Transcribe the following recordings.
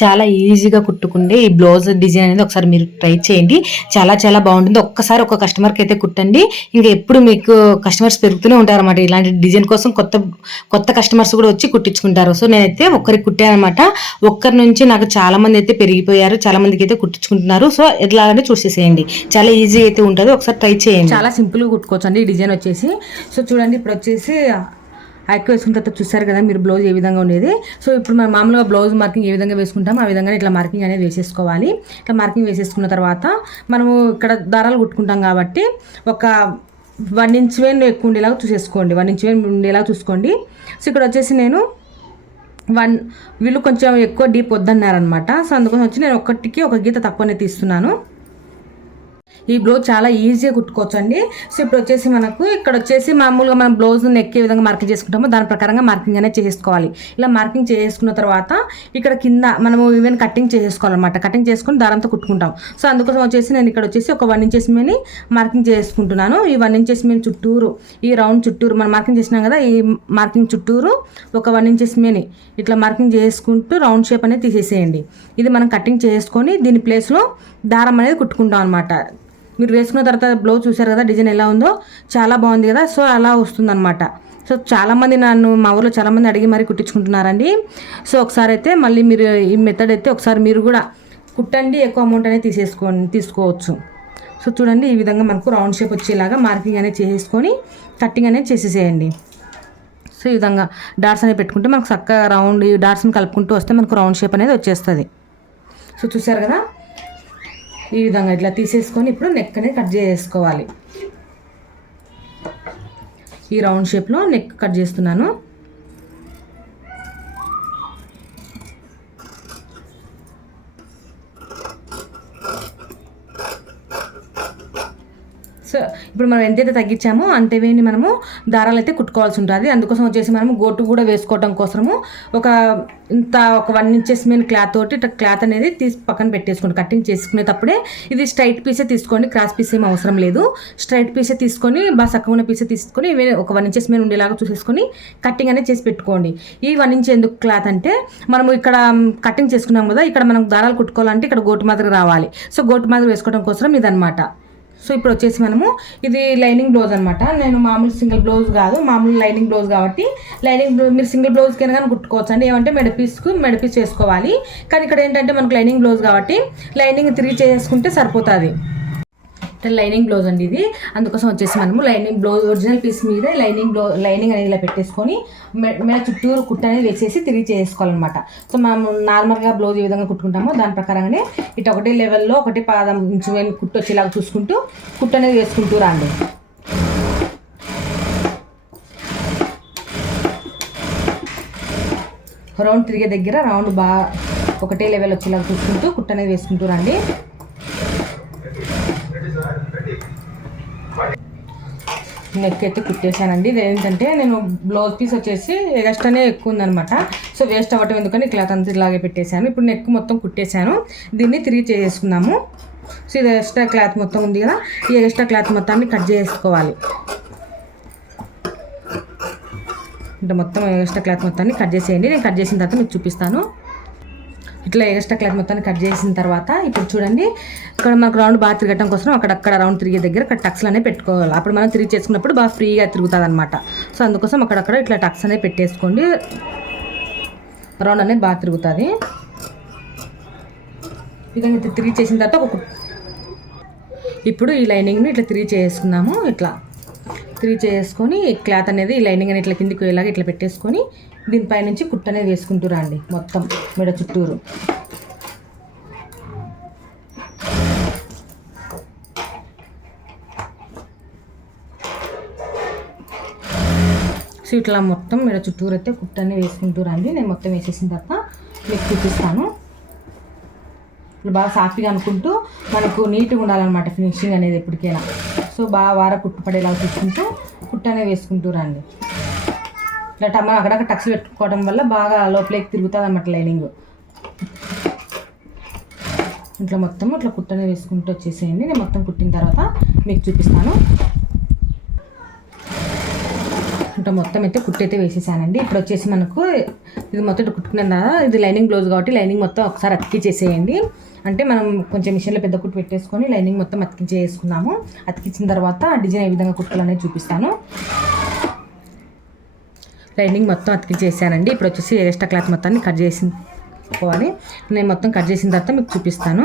చాలా ఈజీగా కుట్టుకుండే ఈ బ్లౌజ్ డిజైన్ అనేది ఒకసారి మీరు ట్రై చేయండి. చాలా చాలా బాగుంటుంది. ఒక్కసారి ఒక కస్టమర్కి అయితే కుట్టండి. ఇంకా ఎప్పుడు మీకు కస్టమర్స్ పెరుగుతూనే ఉంటారు అనమాట ఇలాంటి డిజైన్ కోసం కొత్త కొత్త కస్టమర్స్ కూడా వచ్చి కుట్టించుకుంటారు. సో నేనైతే ఒక్కరికి కుట్టాను అనమాట ఒక్కరి నుంచి నాకు చాలా మంది అయితే పెరిగిపోయారు. చాలా మందికి అయితే కుట్టించుకుంటున్నారు. సో ఎట్లాగంటే చూసేసేయండి చాలా ఈజీ అయితే ఉంటుంది. ఒకసారి ట్రై చేయండి. చాలా సింపుల్గా కుట్టుకోవచ్చు అండి ఈ డిజైన్ వచ్చేసి. సో చూడండి ఇప్పుడు వచ్చేసి ఎక్కువ వేసుకున్న తర్వాత చూసారు కదా మీరు బ్లౌజ్ ఏ విధంగా ఉండేది. సో ఇప్పుడు మనం మామూలుగా బ్లౌజ్ మార్కింగ్ ఏ విధంగా వేసుకుంటాం ఆ విధంగా ఇట్లా మార్కింగ్ అనేది వేసేసుకోవాలి. ఇట్లా మార్కింగ్ వేసేసుకున్న తర్వాత మనము ఇక్కడ దారాలు కుట్టుకుంటాం కాబట్టి ఒక వన్ ఇంచ్ వేన్ ఎక్కువ ఉండేలాగా చూసేసుకోండి. వన్ ఇంచ్ వేన్ ఉండేలాగా చూసుకోండి. సో ఇక్కడ వచ్చేసి నేను వన్ వీళ్ళు కొంచెం ఎక్కువ డీప్ వద్దన్నారనమాట సో అందుకోసం వచ్చి నేను ఒక్కటికి ఒక గీత తక్కువనే తీస్తున్నాను. ఈ బ్లౌజ్ చాలా ఈజీగా కుట్టుకోవచ్చు అండి సో ఇప్పుడు వచ్చేసి మనకు ఇక్కడ వచ్చేసి మామూలుగా మనం బ్లౌజ్ నెక్ ఏ విధంగా మార్కింగ్ చేసుకుంటామో దాని ప్రకారంగా మార్కింగ్ అనేది చేసుకోవాలి. ఇలా మార్కింగ్ చేసుకున్న తర్వాత ఇక్కడ కింద మనము ఈవెన్ కటింగ్ చేసుకోవాలన్నమాట. కటింగ్ చేసుకుని దారంతో కుట్టుకుంటాం. సో అందుకోసం వచ్చేసి నేను ఇక్కడ వచ్చేసి ఒక వన్ ఇంచెస్ మీని మార్కింగ్ చేసుకుంటున్నాను. ఈ వన్ ఇంచెస్ మీని చుట్టూరు ఈ రౌండ్ చుట్టూరు మనం మార్కింగ్ చేసినాం కదా ఈ మార్కింగ్ చుట్టూరు ఒక వన్ ఇంచెస్ మీని ఇట్లా మార్కింగ్ చేసుకుంటూ రౌండ్ షేప్ అనేది తీసేసేయండి. ఇది మనం కటింగ్ చేసుకొని దీని ప్లేస్లో దారం అనేది కుట్టుకుంటాం అనమాట మీరు వేసుకున్న తర్వాత బ్లౌజ్ చూసారు కదా డిజైన్ ఎలా ఉందో? చాలా బాగుంది కదా? సో అలా వస్తుందన్నమాట. సో చాలామంది నన్ను మా ఊర్లో చాలామంది అడిగి మరీ కుట్టించుకుంటున్నారండి. సో ఒకసారి అయితే మళ్ళీ మీరు ఈ మెథడ్ అయితే ఒకసారి మీరు కూడా కుట్టండి ఎక్కువ అమౌంట్ అనేది తీసేసుకో తీసుకోవచ్చు. సో చూడండి ఈ విధంగా మనకు రౌండ్ షేప్ వచ్చేలాగా మార్కింగ్ అనేది చేసేసుకొని కట్టింగ్ అనేది చేసేసేయండి. సో ఈ విధంగా డాట్స్ అనేవి పెట్టుకుంటే మనకు చక్కగా రౌండ్ ఈ డాట్స్ని కలుపుకుంటూ వస్తే మనకు రౌండ్ షేప్ అనేది వచ్చేస్తుంది. సో చూసారు కదా? ఈ విధంగా ఇట్లా తీసేసుకొని ఇప్పుడు నెక్ అనేది కట్ చేసుకోవాలి. ఈ రౌండ్ షేప్లో నెక్ కట్ చేస్తున్నాను సో ఇప్పుడు మనం ఎంతైతే తగ్గించామో అంతేవేని మనము దారాలు అయితే కుట్టుకోవాల్సి ఉంటుంది. అందుకోసం వచ్చేసి మనము గోటు కూడా వేసుకోవడం కోసము ఒక ఇంత ఒక వన్ ఇంచెస్ మీద క్లాత్ తోటి క్లాత్ అనేది తీసి పక్కన పెట్టేసుకోండి. కటింగ్ చేసుకునేటప్పుడే ఇది స్ట్రైట్ పీసే తీసుకోండి. క్రాస్ పీస్ ఏం అవసరం లేదు. స్ట్రైట్ పీసే తీసుకొని బాగా చక్కగా ఉన్న పీసే తీసుకొని ఒక వన్ ఇంచెస్ మీద ఉండేలాగా చూసేసుకొని కటింగ్ అనేది చేసి పెట్టుకోండి. ఈ వన్ ఇంచ్ ఎందుకు క్లాత్ అంటే మనము ఇక్కడ కటింగ్ చేసుకున్నాం కదా ఇక్కడ మనం దారాలు కుట్టుకోవాలంటే ఇక్కడ గోటు మాదిరి రావాలి. సో గోటు మాదిరి వేసుకోవడం కోసం ఇదనమాట సో ఇప్పుడు వచ్చేసి మనము ఇది లైనింగ్ బ్లౌజ్ అనమాట నేను మామూలు సింగిల్ బ్లౌజ్ కాదు మామూలు లైనింగ్ బ్లౌజ్ కాబట్టి లైనింగ్ బ్లౌజ్ మీరు సింగిల్ బ్లౌజ్ కింద కానీ కుట్టుకోవచ్చు అండి. ఏమంటే మెడపీస్కు మెడపీస్ చేసుకోవాలి. కానీ ఇక్కడ ఏంటంటే మనకు లైనింగ్ బ్లౌజ్ కాబట్టి లైనింగ్ తిరిగి చేసుకుంటే సరిపోతుంది. లైనింగ్ బ్లౌజ్ అండి ఇది. అందుకోసం వచ్చేసి మనము లైనింగ్ బ్లౌజ్ ఒరిజినల్ పీస్ మీద లైనింగ్ బ్లౌ లైనింగ్ అనేది ఇలా పెట్టేసుకొని మె- మెడ చుట్టూరు కుట్ట అనేది వేసేసి తిరిగి చేసుకోవాలన్నమాట. సో మనం నార్మల్గా బ్లౌజ్ ఏ విధంగా కుట్టుకుంటామో దాని ప్రకారంగానే ఇటు ఒకటే లెవెల్లో ఒకటి పాదం ఇంచు కుట్టు వచ్చేలాగా చూసుకుంటూ కుట్టు అనేది వేసుకుంటూ రండి. రౌండ్ తిరిగే దగ్గర రౌండ్ బాగా ఒకటే లెవెల్ వచ్చేలాగా చూసుకుంటూ కుట్టు అనేది వేసుకుంటూ రండి. నెక్ అయితే కుట్టేశానండి. ఇది ఏంటంటే నేను బ్లౌజ్ పీస్ వచ్చేసి ఎక్స్ట్రానే ఎక్కువ ఉందనమాట సో వేస్ట్ అవ్వటం ఎందుకని క్లాత్ అంతా ఇలాగే పెట్టేశాను. ఇప్పుడు నెక్ మొత్తం కుట్టేశాను. దీన్ని తిరిగి చేసుకున్నాము. సో ఇది ఎక్స్ట్రా క్లాత్ మొత్తం ఉంది కదా. ఈ ఎక్స్ట్రా క్లాత్ మొత్తాన్ని కట్ చేసుకోవాలి. అంటే మొత్తం ఎక్స్ట్రా క్లాత్ మొత్తాన్ని కట్ చేసేయండి. నేను కట్ చేసిన తర్వాత మీకు చూపిస్తాను. ఇట్లా ఎక్స్ట్రా క్లాత్ మొత్తాన్ని కట్ చేసిన తర్వాత ఇప్పుడు చూడండి ఇక్కడ మనకు రౌండ్ బాగా తిరగటం కోసం అక్కడక్కడ రౌండ్ తిరిగే దగ్గర ఇక్కడ టక్స్ అనేవి పెట్టుకోవాలి. అప్పుడు మనం తిరిగి చేసుకున్నప్పుడు బాగా ఫ్రీగా తిరుగుతుంది అనమాట సో అందుకోసం అక్కడక్కడ ఇట్లా టక్స్ అనేవి పెట్టేసుకోండి. రౌండ్ అనేది బాగా తిరుగుతుంది. విధంగా తిరిగి చేసిన తర్వాత ఒక ఇప్పుడు ఈ లైనింగ్ని ఇట్లా తిరిగి చేసుకున్నాము. ఇట్లా. తిరిగి చేసుకొని క్లాత్ అనేది లైనింగ్ అనేది ఇట్లా కిందికి వెళ్ళాగా ఇట్లా పెట్టేసుకొని దీనిపై నుంచి కుట్టు అనేది వేసుకుంటూ రండి మొత్తం మెడ చుట్టూరు. సో ఇట్లా మొత్తం మెడ చుట్టూరు అయితే కుట్టని వేసుకుంటూ రండి. నేను మొత్తం వేసేసిన తర్వాత మీకు చూపిస్తాను. ఇప్పుడు బాగా సాఫీగా అనుకుంటూ మనకు నీట్గా ఉండాలన్నమాట ఫినిషింగ్ అనేది ఎప్పటికైనా. సో బాగా వార కుట్టు పడేలా చూసుకుంటూ కుట్టు వేసుకుంటూ రండి. ఇట్లా టమా అక్కడక్కడ టక్స్ పెట్టుకోవడం వల్ల బాగా లోపలికి తిరుగుతుంది అన్నమాట లైనింగ్. ఇట్లా మొత్తం ఇట్లా కుట్టనే వేసుకుంటూ వచ్చేసేయండి. నేను మొత్తం కుట్టిన తర్వాత మీకు చూపిస్తాను. ఇట్లా మొత్తం అయితే కుట్టైతే అయితే వేసేసానండి. ఇప్పుడు వచ్చేసి మనకు ఇది మొత్తం ఇట్లా కదా ఇది లైనింగ్ బ్లౌజ్ కాబట్టి లైనింగ్ మొత్తం ఒకసారి అతికిచ్చేసేయండి అంటే మనం కొంచెం మిషన్లో పెద్ద కుట్టు పెట్టేసుకొని లైనింగ్ మొత్తం అతికించేసుకుందాము అతికించిన తర్వాత డిజైన్ ఏ విధంగా కుట్టాలనేది చూపిస్తాను. లైనింగ్ మొత్తం అతికించేసానండి. ఇప్పుడు వచ్చేసి ఎక్స్ట్రా క్లాత్ మొత్తాన్ని కట్ చేసి పోవాలి నేను మొత్తం కట్ చేసిన తర్వాత మీకు చూపిస్తాను.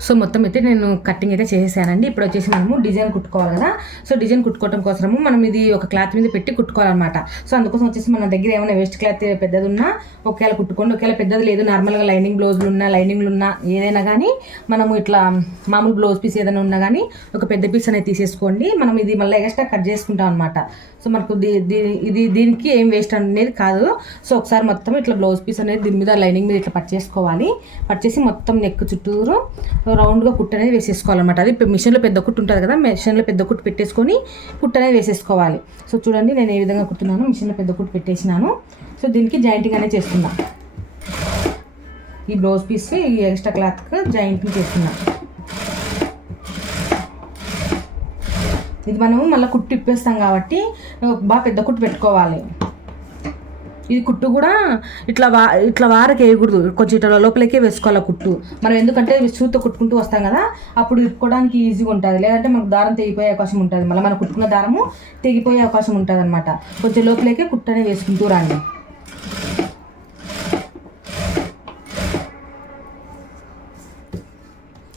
సో మొత్తం అయితే నేను కటింగ్ అయితే చేసేసానండి. ఇప్పుడు వచ్చేసి మనము డిజైన్ కుట్టుకోవాలి కదా. సో డిజైన్ కుట్టుకోవడం కోసము మనం ఇది ఒక క్లాత్ మీద పెట్టి కుట్టుకోవాలన్నమాట. సో అందుకోసం వచ్చేసి మన దగ్గర ఏమైనా వేస్ట్ క్లాత్ పెద్దది ఉన్నా ఒకవేళ కుట్టుకోండి. ఒకవేళ పెద్దది లేదు. నార్మల్గా లైనింగ్ బ్లౌజులు ఉన్నా లైనింగ్లు ఉన్నా ఏదైనా కానీ మనము ఇట్లా మామూలు బ్లౌజ్ పీస్ ఏదైనా ఉన్నా కానీ ఒక పెద్ద పీస్ అనేది తీసేసుకోండి. మనం ఇది మళ్ళీ ఎక్స్ట్రా కట్ చేసుకుంటాం అనమాట సో మనకు దీ- దీ- ఇది దీనికి ఏం వేస్ట్ అనేది కాదు. సో ఒకసారి మొత్తం ఇట్లా బ్లౌజ్ పీస్ అనేది దీని మీద లైనింగ్ మీద ఇట్లా పట్ చేసుకోవాలి. పట్ చేసి మొత్తం నెక్ చుట్టూరు రౌండ్గా కుట్టు అనేది వేసేసుకోవాలన్నమాట. అది మిషన్లో పెద్ద కుట్టు ఉంటుంది కదా మిషన్లో పెద్ద కుట్టు పెట్టేసుకొని కుట్టు అనేది వేసేసుకోవాలి. సో చూడండి నేను ఏ విధంగా కుట్టున్నాను మిషన్లో పెద్ద కుట్టు పెట్టేసినాను. సో దీనికి జాయింటింగ్ అనేది చేస్తున్నా. ఈ బ్లౌజ్ పీస్ ఈ ఎక్స్ట్రా క్లాత్కి జాయింటింగ్ చేస్తున్నా. ఇది మనము మళ్ళీ కుట్టు ఇప్పేస్తాం కాబట్టి బాగా పెద్ద కుట్టు పెట్టుకోవాలి. ఇది కుట్టు కూడా ఇట్లా వా ఇట్లా వారకి వేయకూడదు. కొంచెం ఇట్లా లోపలికే వేసుకోవాలి కుట్టు. మనం ఎందుకంటే సూతో కుట్టుకుంటూ వస్తాం కదా అప్పుడు ఇప్పుకోవడానికి ఈజీగా ఉంటుంది. లేదంటే మనకు దారం తెగిపోయే అవకాశం ఉంటుంది. మళ్ళీ మనం కుట్టుకున్న దారము తెగిపోయే అవకాశం ఉంటుంది అనమాట కొంచెం లోపలికే కుట్టనే వేసుకుంటూ రండి.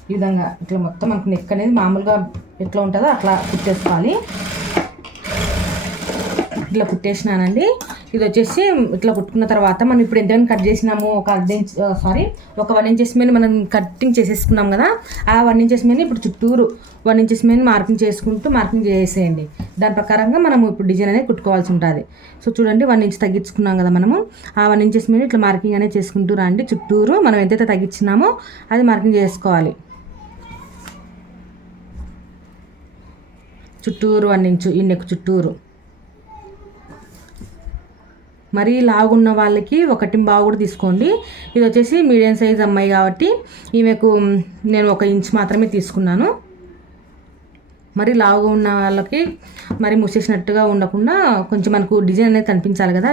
ఈ విధంగా ఇట్లా మొత్తం మనకు నెక్ అనేది మామూలుగా ఎట్లా ఉంటుందో అట్లా కుట్టేసుకోవాలి. ఇట్లా కుట్టేసినానండి. ఇది వచ్చేసి ఇట్లా కుట్టుకున్న తర్వాత మనం ఇప్పుడు ఎంతమంది కట్ చేసినాము ఒక అర్ధ ఇంచ్ సారీ ఒక వన్ ఇంచెస్ మీద మనం కటింగ్ చేసేసుకున్నాం కదా ఆ వన్ ఇంచెస్ మీద ఇప్పుడు చుట్టూరు వన్ ఇంచెస్ మీద మార్కింగ్ చేసుకుంటూ మార్కింగ్ చేసేయండి. దాని ప్రకారంగా మనం ఇప్పుడు డిజైన్ అనేది కుట్టుకోవాల్సి ఉంటుంది. సో చూడండి వన్ ఇంచ్ తగ్గించుకున్నాం కదా మనము ఆ వన్ ఇంచెస్ మీద ఇట్లా మార్కింగ్ అనేది చేసుకుంటూ రండి. చుట్టూరు మనం ఎంతైతే తగ్గించినామో అది మార్కింగ్ చేసుకోవాలి. చుట్టూరు వన్ ఇంచు ఈ నెక్ చుట్టూరు. మరీ లాగున్న వాళ్ళకి ఒకటి బావు కూడా తీసుకోండి. ఇది వచ్చేసి మీడియం సైజ్ అమ్మాయి కాబట్టి ఈమెకు నేను ఒక ఇంచ్ మాత్రమే తీసుకున్నాను. మరి లావుగా ఉన్న వాళ్ళకి మరి ముసేసినట్టుగా ఉండకుండా కొంచెం మనకు డిజైన్ అనేది కనిపించాలి కదా.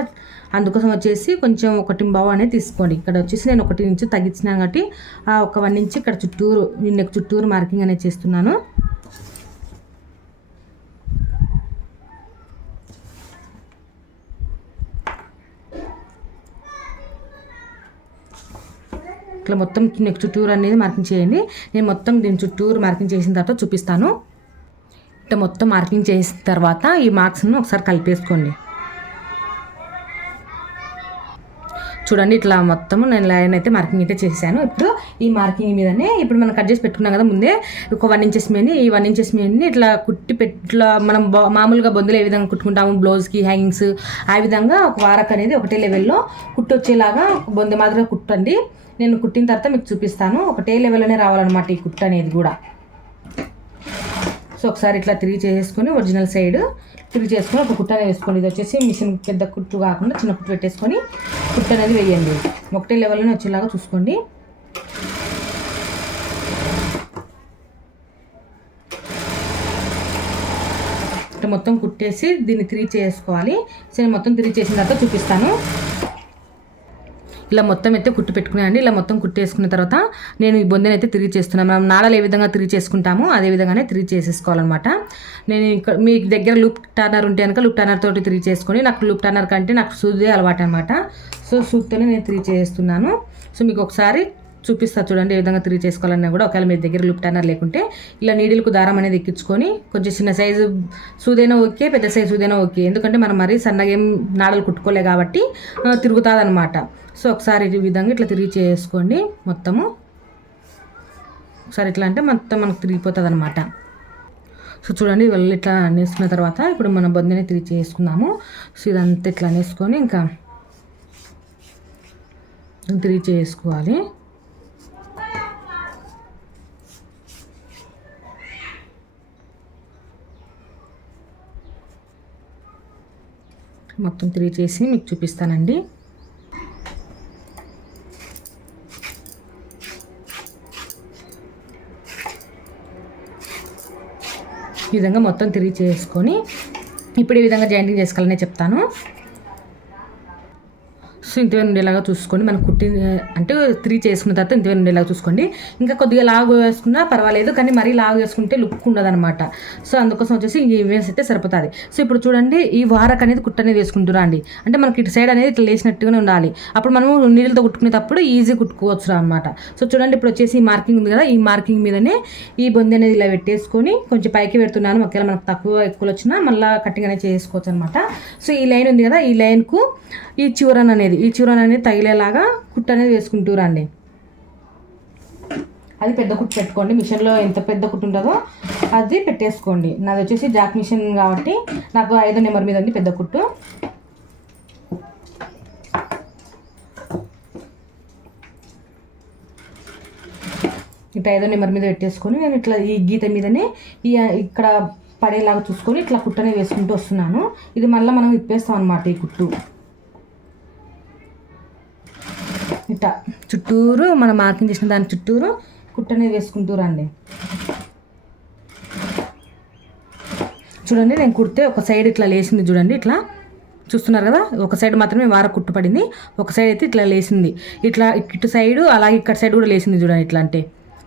అందుకోసం వచ్చేసి కొంచెం ఒకటి బావు అనేది తీసుకోండి. ఇక్కడ వచ్చేసి నేను ఒకటి ఇంచు తగ్గించినాను కాబట్టి ఆ ఒక వన్ ఇంచ్ ఇక్కడ చుట్టూరు నేను నెక్ చుట్టూరు మార్కింగ్ అనేది చేస్తున్నాను. ఇట్లా మొత్తం నెక్ చుట్టూరు అనేది మార్కింగ్ చేయండి. నేను మొత్తం దీని చుట్టూరు మార్కింగ్ చేసిన తర్వాత చూపిస్తాను. ఇట్లా మొత్తం మార్కింగ్ చేసిన తర్వాత ఈ మార్క్స్ను ఒకసారి కలిపేసుకోండి. చూడండి ఇట్లా మొత్తం నేను లైన్ అయితే మార్కింగ్ అయితే చేశాను. ఇప్పుడు ఈ మార్కింగ్ మీదనే ఇప్పుడు మనం కట్ చేసి పెట్టుకున్నాం కదా ముందే ఒక వన్ ఇంచెస్ మీద ఈ వన్ ఇంచెస్ మీదని ఇట్లా కుట్టి పెట్ మనం మామూలుగా బొందులు ఏ విధంగా కుట్టుకుంటాము బ్లౌజ్కి హ్యాంగింగ్స్ ఆ విధంగా ఒక వారక్ అనేది ఒకటే లెవెల్లో కుట్టొచ్చేలాగా బొందె మాదిరిగా కుట్టండి. నేను కుట్టిన తర్వాత మీకు చూపిస్తాను. ఒకటే లెవెల్లోనే రావాలన్నమాట ఈ కుట్టు అనేది కూడా. సో ఒకసారి ఇట్లా తిరిగి చేసేసుకొని ఒరిజినల్ సైడ్ తిరిగి చేసుకొని ఒక కుట్ట అనేది వేసుకోండి. ఇది వచ్చేసి మిషన్ పెద్ద కుట్టు కాకుండా చిన్న కుట్టు పెట్టేసుకొని కుట్టు అనేది వేయండి. ఒకటే లెవెల్లోనే వచ్చేలాగా చూసుకోండి. మొత్తం కుట్టేసి దీన్ని తిరిగి చేసుకోవాలి. సో నేను మొత్తం తిరిగి చేసిన తర్వాత చూపిస్తాను. ఇలా మొత్తం అయితే కుట్టు పెట్టుకున్నానండి. ఇలా మొత్తం కుట్టేసుకున్న తర్వాత నేను ఈ బొందెని అయితే తిరిగి చేస్తున్నాను మనం నాడలు ఏ విధంగా తిరిగి చేసుకుంటామో అదే విధంగానే తిరిగి చేసేసుకోవాలన్నమాట. నేను ఇక్కడ మీ దగ్గర లూప్ టర్నర్ ఉంటే కనుక లూప్ టర్నర్ తోటి తిరిగి చేసుకొని నాకు లూప్ టర్నర్ కంటే నాకు సూదే అలవాటు అనమాట సో సూత్తోనే నేను తిరిగి చేస్తున్నాను. సో మీకు ఒకసారి చూపిస్తా చూడండి ఏ విధంగా తిరిగి చేసుకోవాలన్నా కూడా ఒకవేళ మీ దగ్గర లూప్ టర్నర్ లేకుంటే ఇలా నీడిలకు దారం అనేది ఎక్కించుకొని కొంచెం చిన్న సైజు సూదైనా ఓకే పెద్ద సైజు సూదైనా ఓకే. ఎందుకంటే మనం మరీ సన్నగా ఏం నాడలు కుట్టుకోలే కాబట్టి తిరుగుతుంది అనమాట సో ఒకసారి ఈ విధంగా ఇట్లా తిరిగి చేసుకోండి మొత్తము. ఒకసారి ఇట్లా అంటే మొత్తం మనకు తిరిగిపోతుంది అనమాట సో చూడండి వెళ్ళి ఇట్లా నేసుకున్న తర్వాత ఇప్పుడు మన బొందని తిరిగి చేసుకున్నాము సో ఇదంతా ఇట్లా నేసుకొని ఇంకా తిరిగి చేసుకోవాలి. మొత్తం తిరిగి చేసి మీకు చూపిస్తానండి. ఈ విధంగా మొత్తం తిరిగి చేసుకొని ఇప్పుడు ఈ విధంగా జాయింటింగ్ చేసుకోవాలనే చెప్తాను. ఇంతవే ఉండేలాగా చూసుకోండి. మనం కుట్టి అంటే త్రీ చేసుకున్న తర్వాత ఇంతవే ఉండేలాగా చూసుకోండి. ఇంకా కొద్దిగా లాగు వేసుకున్నా పర్వాలేదు కానీ మరీ లాగు వేసుకుంటే లుక్ ఉండదు అనమాట సో అందుకోసం వచ్చేసి ఈ ఈవెంట్స్ అయితే సరిపోతుంది. సో ఇప్పుడు చూడండి ఈ వారకు అనేది కుట్ట అనేది వేసుకుంటురా అండి. అంటే మనకి ఇటు సైడ్ అనేది ఇట్లా లేచినట్టుగానే ఉండాలి. అప్పుడు మనం నీళ్ళతో కుట్టుకునేటప్పుడు ఈజీ కుట్టుకోవచ్చు అనమాట సో చూడండి ఇప్పుడు వచ్చేసి ఈ మార్కింగ్ ఉంది కదా ఈ మార్కింగ్ మీదనే ఈ బొంది అనేది ఇలా పెట్టేసుకొని కొంచెం పైకి పెడుతున్నాను. ఒకవేళ మనకు తక్కువ ఎక్కువ వచ్చినా మళ్ళీ కటింగ్ అనేది చేసుకోవచ్చు అనమాట సో ఈ లైన్ ఉంది కదా ఈ లైన్కు ఈ చివరన్ అనేది ఈ చివరన్ అనేది తగిలేలాగా కుట్టు అనేది వేసుకుంటూ రండి అది పెద్ద కుట్టు పెట్టుకోండి. మిషన్లో ఎంత పెద్ద కుట్టు ఉంటుందో అది పెట్టేసుకోండి. నాది వచ్చేసి జాక్ మిషన్ కాబట్టి నాకు ఐదో నెంబర్ మీద ఉంది పెద్ద కుట్టు. ఇట్లా ఐదో నెంబర్ మీద పెట్టేసుకొని నేను ఇట్లా ఈ గీత మీదనే ఈ ఇక్కడ పడేలాగా చూసుకొని ఇట్లా కుట్టనే వేసుకుంటూ వస్తున్నాను. ఇది మళ్ళీ మనం ఇప్పేస్తాం అనమాట ఈ కుట్టు. ఇట్లా చుట్టూరు మనం మార్కింగ్ చేసిన దాని చుట్టూరు కుట్టనే వేసుకుంటూ రండి చూడండి నేను కుడితే ఒక సైడ్ ఇట్లా లేచింది చూడండి ఇట్లా చూస్తున్నారు కదా? ఒక సైడ్ మాత్రమే వార కుట్టు పడింది ఒక సైడ్ అయితే ఇట్లా లేచింది. ఇట్లా ఇటు సైడు అలాగే ఇక్కడ సైడ్ కూడా లేచింది చూడండి ఇట్లా అంటే.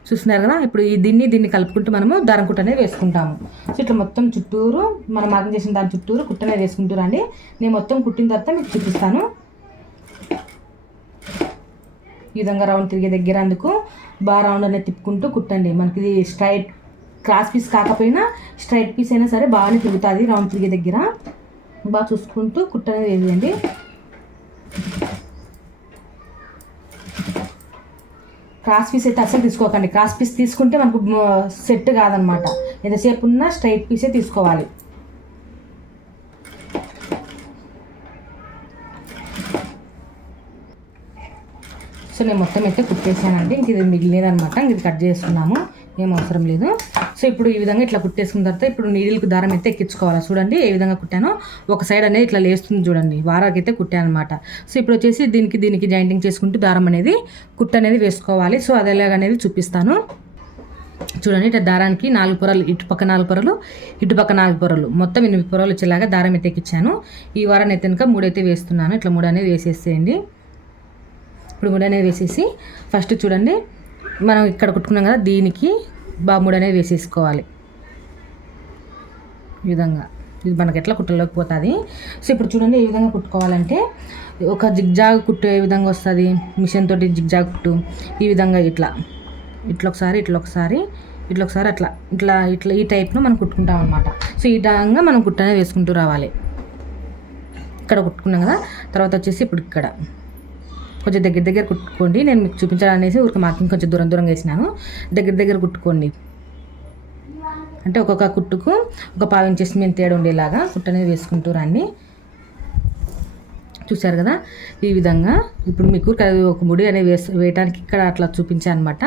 చూస్తున్నారు కదా? ఇప్పుడు ఈ దీన్ని దీన్ని కలుపుకుంటూ మనము దారం కుట్ట అనేది వేసుకుంటాము. సో ఇట్లా మొత్తం చుట్టూరు మనం మార్కింగ్ చేసిన దాని చుట్టూరు కుట్ట అనేది వేసుకుంటూ రండి నేను మొత్తం కుట్టిన తర్వాత మీకు చూపిస్తాను. ఈ విధంగా రౌండ్ తిరిగే దగ్గర అందుకు బాగా రౌండ్ అనేది తిప్పుకుంటూ కుట్టండి. మనకి ఇది స్ట్రైట్ క్రాస్ పీస్ కాకపోయినా స్ట్రైట్ పీస్ అయినా సరే బాగానే తిరుగుతుంది రౌండ్ తిరిగే దగ్గర. బాగా చూసుకుంటూ కుట్ట అనేది వేయండి క్రాస్ పీస్ అయితే అసలు తీసుకోకండి. క్రాస్ పీస్ తీసుకుంటే మనకు సెట్ కాదనమాట. ఎంతసేపు ఉన్నా స్ట్రైట్ పీసే తీసుకోవాలి. సో నేను మొత్తం అయితే కుట్టేసానండి ఇంక ఇది మిగిలేదనమాట ఇంక ఇది కట్ చేసుకున్నాము ఏం అవసరం లేదు. సో ఇప్పుడు ఈ విధంగా ఇట్లా కుట్టేసుకున్న తర్వాత ఇప్పుడు నీడిల్కి దారం అయితే ఎక్కించుకోవాలి? చూడండి ఏ విధంగా కుట్టానో ఒక సైడ్ అనేది ఇట్లా లేస్తుంది చూడండి. వారాకి అయితే కుట్టాను అనమాట సో ఇప్పుడు వచ్చేసి దీనికి దీనికి జాయింటింగ్ చేసుకుంటూ దారం అనేది కుట్ట అనేది వేసుకోవాలి. సో అది ఎలాగనేది చూపిస్తాను. చూడండి ఇట్లా దారానికి నాలుగు పొరలు ఇటు పక్క నాలుగు పొరలు ఇటు పక్క నాలుగు పొరలు. మొత్తం ఎనిమిది పొరలు వచ్చేలాగా దారం అయితే ఎక్కించాను. ఈ వారాన్ని అయితే కనుక మూడైతే వేస్తున్నాను. ఇట్లా మూడు అనేది వేసేసేయండి. మూడు అనేది వేసేసి ఫస్ట్ చూడండి మనం ఇక్కడ కుట్టుకున్నాం కదా దీనికి బాముడు అనేది వేసేసుకోవాలి. ఈ విధంగా. ఇది మనకి ఎట్లా కుట్టలోకి పోతుంది? సో ఇప్పుడు చూడండి ఏ విధంగా కుట్టుకోవాలంటే ఒక జిగ్జాగ్ కుట్టు ఏ విధంగా వస్తుంది మిషన్ తోటి జిగ్జాగ్ కుట్టు ఈ విధంగా ఇట్లా. ఇట్లా ఒకసారి ఇట్లా ఒకసారి ఇట్లా ఒకసారి అట్లా. ఇట్లా ఇట్లా ఈ టైప్లో మనం కుట్టుకుంటాం అనమాట సో ఈ విధంగా మనం కుట్టనే వేసుకుంటూ రావాలి. ఇక్కడ కుట్టుకున్నాం కదా తర్వాత వచ్చేసి ఇప్పుడు ఇక్కడ. కొంచెం దగ్గర దగ్గర కుట్టుకోండి. నేను మీకు చూపించాలనేసి ఊరికి మార్కింగ్ కొంచెం దూరం దూరంగా వేసినాను. దగ్గర దగ్గర కుట్టుకోండి. అంటే ఒక్కొక్క కుట్టుకు ఒక పావు ఇంచెస్ మేము తేడా ఉండేలాగా కుట్టు అనేది వేసుకుంటూ రండి. చూశారు కదా? ఈ విధంగా ఇప్పుడు మీకు ఒక ముడి అనేది వేస్ వేయడానికి ఇక్కడ అట్లా చూపించాను అనమాట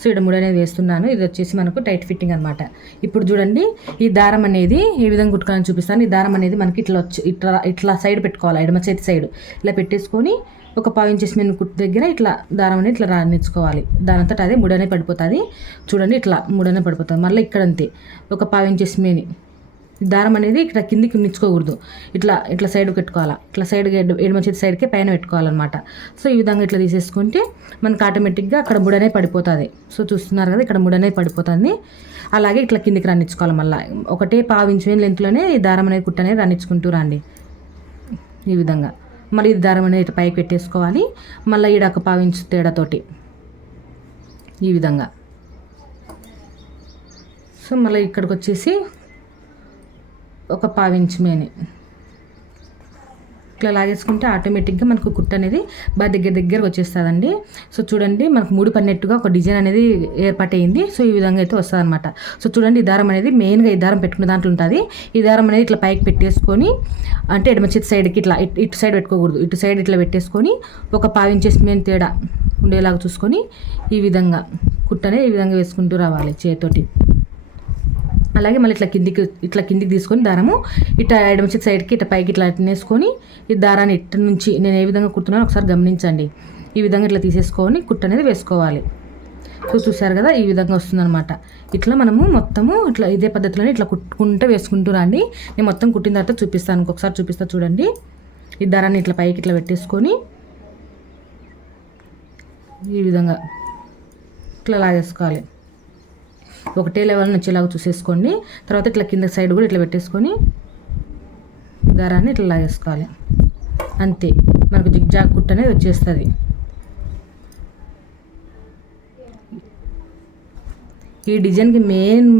సో ఇక్కడ ముడి అనేది వేస్తున్నాను. ఇది వచ్చేసి మనకు టైట్ ఫిట్టింగ్ అనమాట. ఇప్పుడు చూడండి ఈ దారం అనేది ఏ విధంగా కుట్టుకోవాలని చూపిస్తాను. ఈ దారం అనేది మనకి ఇట్లా వచ్చి ఇట్లా ఇట్లా సైడ్ పెట్టుకోవాలి. ఎడమ చేతి సైడ్. ఇలా పెట్టేసుకొని ఒక పావు ఇంచెస్ మీద కుట్టు దగ్గర ఇట్లా దారం అనేది ఇట్లా రాణించుకోవాలి దానంతట అదే ముడనే పడిపోతుంది. చూడండి ఇట్లా ముడనే పడిపోతుంది. మళ్ళీ ఇక్కడ అంతే ఒక పావు ఇంచెస్ మీద దారం అనేది ఇక్కడ కిందికి నిచ్చుకోకూడదు. ఇట్లా ఇట్లా సైడ్ పెట్టుకోవాలా. ఇట్లా సైడ్ ఎడమ చేతి సైడ్కే పైన పెట్టుకోవాలన్నమాట. సో ఈ విధంగా ఇట్లా తీసేసుకుంటే మనకు ఆటోమేటిక్గా అక్కడ ముడనే పడిపోతుంది. సో చూస్తున్నారు కదా ఇక్కడ ముడనే పడిపోతుంది. అలాగే ఇట్లా కిందికి రన్నించుకోవాలి మళ్ళీ. ఒకటే పావు లెంత్లోనే ఈ దారం అనేది కుట్ట రాణించుకుంటూ రండి. ఈ విధంగా. మళ్ళీ ఇది దారం అనేది పైకి పెట్టేసుకోవాలి. మళ్ళీ ఈడ ఒక తేడాతోటి ఈ విధంగా. సో మళ్ళీ ఇక్కడికి వచ్చేసి ఒక పావించి మేని. ఇట్లా లాగేసుకుంటే ఆటోమేటిక్గా మనకు కుట్ట అనేది బాగా దగ్గర దగ్గరకు వచ్చేస్తుందండి. సో చూడండి మనకు మూడు పడినట్టుగా ఒక డిజైన్ అనేది ఏర్పాటైంది సో ఈ విధంగా అయితే వస్తుంది అనమాట సో చూడండి ఈ దారం అనేది మెయిన్గా ఈ దారం పెట్టుకున్న దాంట్లో ఉంటుంది. ఈ దారం అనేది ఇట్లా పైకి పెట్టేసుకొని అంటే ఎడమ చేతి సైడ్కి ఇట్లా ఇటు ఇటు సైడ్ పెట్టుకోకూడదు. ఇటు సైడ్ ఇట్లా పెట్టేసుకొని ఒక పావించేసి మేము తేడా ఉండేలాగా చూసుకొని ఈ విధంగా కుట్టనే ఈ విధంగా వేసుకుంటూ రావాలి చేతితోటి. అలాగే మళ్ళీ ఇట్లా కిందికి ఇట్లా కిందికి తీసుకొని దారము ఇట్లా ఎడమ చేతి సైడ్కి ఇట్లా పైకి ఇట్లా వేసుకొని ఈ దారాన్ని ఇట్ట నుంచి నేను ఏ విధంగా కుడుతున్నానో ఒకసారి గమనించండి. ఈ విధంగా ఇట్లా తీసేసుకొని కుట్టు అనేది వేసుకోవాలి. సో చూసారు కదా ఈ విధంగా వస్తుందన్నమాట. ఇట్లా మనము మొత్తము ఇట్లా ఇదే పద్ధతిలోనే ఇట్లా కుట్టుకుంటూ వేసుకుంటూ రండి. నేను మొత్తం కుట్టిన తర్వాత చూపిస్తాను ఇంకొకసారి చూపిస్తా చూడండి. ఈ దారాన్ని ఇట్లా పైకి ఇట్లా పెట్టేసుకొని ఈ విధంగా ఇట్లా లాగేసుకోవాలి. ఒకటే లెవెల్ నుంచి ఇలాగ చూసేసుకోండి. తర్వాత ఇట్లా కింద సైడ్ కూడా ఇట్లా పెట్టేసుకొని దారాన్ని ఇట్లా లాగేసుకోవాలి. అంతే. మనకు జిగ్జాగ్ కుట్ అనేది వచ్చేస్తుంది. ఈ డిజైన్కి మెయిన్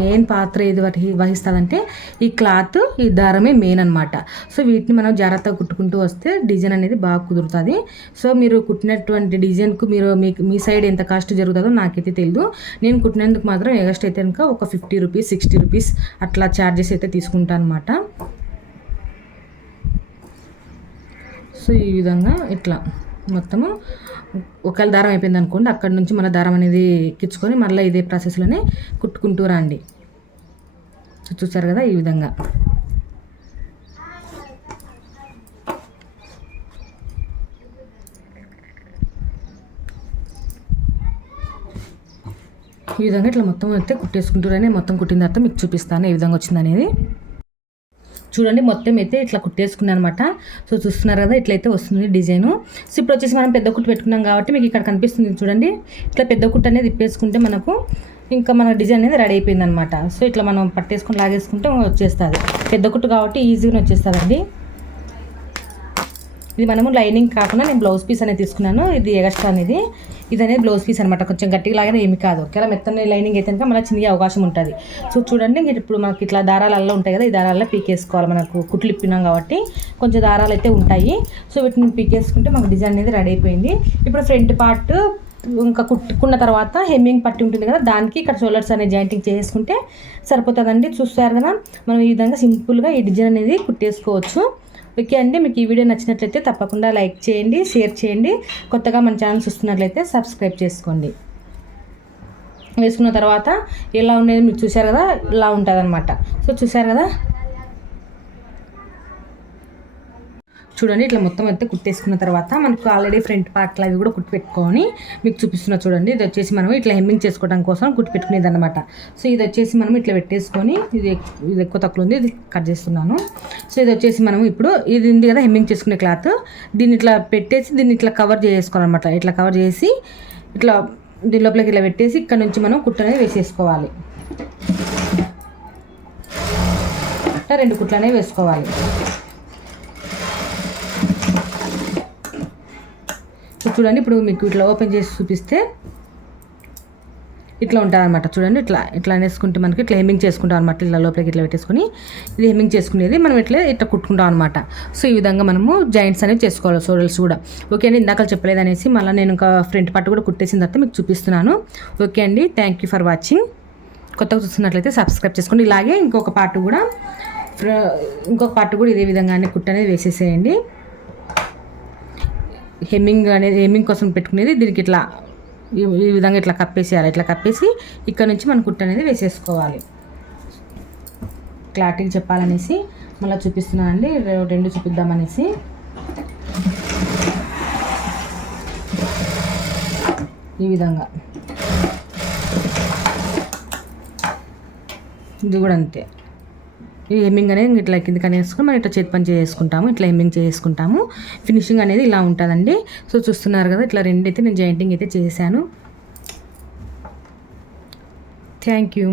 మెయిన్ పాత్ర ఏది వహి వహిస్తుందంటే ఈ క్లాత్ ఈ దారమే మెయిన్ అనమాట సో వీటిని మనం జాగ్రత్తగా కుట్టుకుంటూ వస్తే డిజైన్ అనేది బాగా కుదురుతుంది. సో మీరు కుట్టినటువంటి డిజైన్కు మీరు మీ మీ సైడ్ ఎంత కాస్ట్ జరుగుతుందో నాకైతే తెలియదు నేను కుట్టినందుకు మాత్రం ఎగస్ట్ అయితే కనుక ఒక ఫిఫ్టీ రూపీస్ సిక్స్టీ రూపీస్ అట్లా ఛార్జెస్ అయితే తీసుకుంటాను అనమాట సో ఈ విధంగా ఇట్లా. మొత్తము ఒకవేళ దారం అయిపోయింది అనుకోండి అక్కడ నుంచి మన దారం అనేది ఎక్కించుకొని మళ్ళీ ఇదే ప్రాసెస్లోనే కుట్టుకుంటూ రండి. చూస్తారు చూసారు కదా ఈ విధంగా. ఈ విధంగా ఇట్లా మొత్తం అయితే కుట్టేసుకుంటూరని మొత్తం కుట్టిన తర్వాత మీకు చూపిస్తాను ఏ విధంగా వచ్చింది అనేది చూడండి మొత్తం అయితే ఇట్లా కుట్టేసుకున్నాను అనమాట సో చూస్తున్నారు కదా ఇట్లయితే వస్తుంది డిజైన్. సో ఇప్పుడు వచ్చేసి మనం పెద్ద కుట్టు పెట్టుకున్నాం కాబట్టి మీకు ఇక్కడ కనిపిస్తుంది చూడండి. ఇట్లా పెద్ద కుట్టు అనేది ఇప్పేసుకుంటే మనకు ఇంకా మన డిజైన్ అనేది రెడీ అయిపోయింది అనమాట సో ఇట్లా మనం పట్టేసుకుని లాగేసుకుంటే వచ్చేస్తుంది. పెద్ద కుట్టు కాబట్టి ఈజీగా వచ్చేస్తుందండి. ఇది మనము లైనింగ్ కాకుండా నేను బ్లౌజ్ పీస్ అనేది తీసుకున్నాను. ఇది ఎగస్ట్రా అనేది. ఇది అనేది బ్లౌజ్ పీస్ అనమాట కొంచెం గట్టిగా లాగానే ఏమి కాదు. ఒకవేళ మెత్తని లైనింగ్ అయితే కనుక మళ్ళీ చిన్న అవకాశం ఉంటుంది. సో చూడండి ఇప్పుడు మనకి ఇట్లా దారాలలో ఉంటాయి కదా ఈ దారాలలో పీకేసుకోవాలి. మనకు కుట్లు ఇప్పినాం కాబట్టి కొంచెం దారాలు అయితే ఉంటాయి. సో వీటిని పీకేసుకుంటే మనకు డిజైన్ అనేది రెడీ అయిపోయింది. ఇప్పుడు ఫ్రంట్ పార్ట్ ఇంకా కుట్టుకున్న తర్వాత హెమ్మింగ్ పట్టి ఉంటుంది కదా దానికి ఇక్కడ షోల్డర్స్ అనేది జాయింటింగ్ చేసుకుంటే సరిపోతుందండి. చూస్తారు కదా మనం ఈ విధంగా సింపుల్గా ఈ డిజైన్ అనేది కుట్టేసుకోవచ్చు. ఓకే అండి మీకు ఈ వీడియో నచ్చినట్లయితే తప్పకుండా లైక్ చేయండి షేర్ చేయండి. కొత్తగా మన ఛానల్ చూస్తున్నట్లయితే సబ్స్క్రైబ్ చేసుకోండి. వేసుకున్న తర్వాత ఎలా ఉండేది మీరు చూసారు కదా ఇలా ఉంటుంది అనమాట సో చూసారు కదా? చూడండి ఇట్లా మొత్తం అయితే కుట్టేసుకున్న తర్వాత మనకు ఆల్రెడీ ఫ్రంట్ పార్ట్లు అవి కూడా కుట్టి పెట్టుకొని మీకు చూపిస్తున్నా చూడండి. ఇది వచ్చేసి మనం ఇట్లా హెమ్మింగ్ చేసుకోవడం కోసం కుట్టి పెట్టుకునేది అనమాట సో ఇది వచ్చేసి మనం ఇట్లా పెట్టేసుకొని ఇది ఇది ఎక్కువ తక్కువ ఉంది ఇది కట్ చేస్తున్నాను. సో ఇది వచ్చేసి మనం ఇప్పుడు ఇది ఉంది కదా హెమ్మింగ్ చేసుకునే క్లాత్ దీన్ని ఇట్లా పెట్టేసి దీన్ని ఇట్లా కవర్ చేసుకోవాలన్నమాట. ఇట్లా కవర్ చేసి ఇట్లా దీని లోపలికి ఇట్లా పెట్టేసి ఇక్కడ నుంచి మనం కుట్టు అనేది వేసేసుకోవాలి. రెండు కుట్లు అనేవి వేసుకోవాలి. చూడండి ఇప్పుడు మీకు ఇట్లా ఓపెన్ చేసి చూపిస్తే ఇట్లా ఉంటారనమాట చూడండి ఇట్లా ఇట్లా అనేసుకుంటే మనకి ఇట్లా హెమ్మింగ్ చేసుకుంటాం అనమాట ఇట్లా లోపలికి ఇట్లా పెట్టేసుకొని ఇది హెమ్మింగ్ చేసుకునేది మనం ఇట్లా ఇట్లా కుట్టుకుంటాం అనమాట సో ఈ విధంగా మనము జాయింట్స్ అనేవి చేసుకోవాలి సోడల్స్ కూడా. ఓకే అండి ఇందాక చెప్పలేదు అనేసి మళ్ళీ నేను ఇంకా ఫ్రంట్ పార్ట్ కూడా కుట్టేసిన తర్వాత మీకు చూపిస్తున్నాను. ఓకే అండి థ్యాంక్ యూ ఫర్ వాచింగ్. కొత్తగా చూస్తున్నట్లయితే సబ్స్క్రైబ్ చేసుకోండి. ఇలాగే ఇంకొక పార్ట్ కూడా ఇంకొక పార్ట్ కూడా ఇదే విధంగానే కుట్టు అనేది వేసేసేయండి. హెమ్మింగ్ అనేది హెమ్మింగ్ కోసం పెట్టుకునేది దీనికి ఇట్లా ఈ విధంగా ఇట్లా కప్పేసేయాలి. ఇట్లా కప్పేసి ఇక్కడ నుంచి మన కుట్టు అనేది వేసేసుకోవాలి. క్లారిటీ చెప్పాలనేసి మళ్ళీ చూపిస్తున్నానండి రెండు చూపిద్దామనేసి. ఈ విధంగా. ఇది కూడా అంతే. ఈ హెమ్మింగ్ అనేది ఇట్లా కింద కనేసుకుని మనం ఇట్లా చేతి పని చేసుకుంటాము ఇట్లా హెమ్మింగ్ చేసుకుంటాము. ఫినిషింగ్ అనేది ఇలా ఉంటుందండి. సో చూస్తున్నారు కదా ఇట్లా రెండైతే నేను జాయింటింగ్ అయితే చేశాను. Thank you